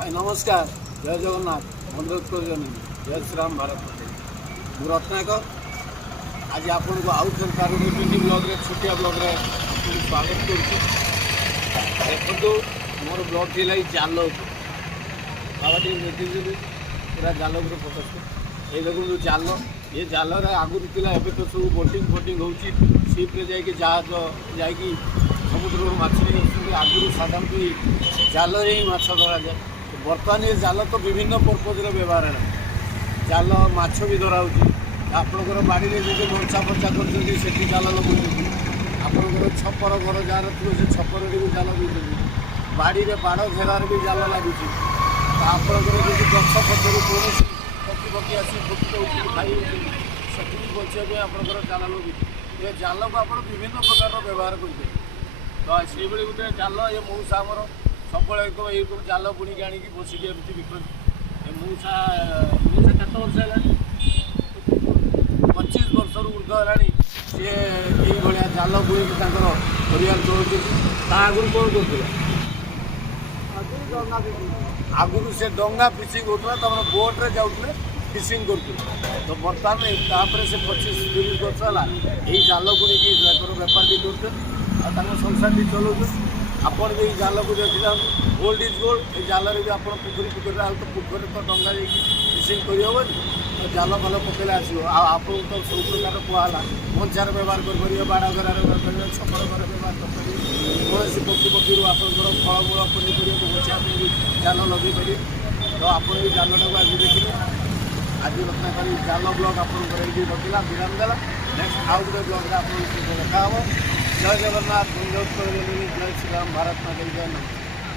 भाई नमस्कार जय जगन्नाथ अनुरोध कर जय श्रीराम भारत मु रत्नाकर आज आपन को आउ थे पार्टी ब्लॉग रे छोटिया ब्लॉग रे स्वागत कर मोर ब्लॉग थी जाल बाबा देखी पूरा जाल फोकस ये देखो जाल ये जाल आगुरी थी एवं तो सब बोटिंग फोटिंग होप्रे जहाज जा समुद्र मछली आगुरी साधारण जाल ही माछ धरा जाए बर्तमान ये जाल तो विभिन्न पर्पज व्यवहार है जाल माछ भी धरा आपणकर बाड़ी जो मंचा फचा कर जाल लगे आपणकर छपर घर जार थी से छपर भी जाल भी बाड़ी में बाड़ घेरार भी जाल लगुच आपणकर जो गछ पचर कौन पक्षी पक्षी आसी भूत खाई से बचाई आपणकर जाल लगे ये जाल को आप विभिन्न प्रकार व्यवहार करते तो से गोटे जाल ये मऊसा आमर सब ये जाल बुणी आनिकी बसिक एमती बिकती मऊसा मऊसा केत वर्ष है 25 वर्ष ऊर्ध है सी ये जाल बुणी परिवार चलते आगुरी कौन कर आगुरी से डंगा फिशिंग होता तम बोट्रे जाऊे फिशिंग कर तो बर्तमान से 25-30 वर्ष है यही जाल बुणी बेपार भी करते संसार भी चलाऊ आपड़ भी जाल को देखा गोल्ड इज गोल्ड ये जाल भी आप पुखरी पुखरी तो पुखरी तो डंगा फिशिंग करहबनी तो जाल भल पकड़े आसो आपको तो सब प्रकार कहला मंचार व्यवहार कर बाड़ घर व्यवहार छपर घर व्यवहार कर कौन पक्षी पक्षी आपंकर फलमूल पनीपरिया बचाई भी जाल लगे पारे तो आप जालटा आज देखिए आज रत्नाकर जाल ब्लॉग आपंकर ये बदला विराम देला नेक्स्ट आउ गोटे ब्लॉग आप देखा जय जगन्नाथ जय श्रीराम भारत माता जय नमस्कार।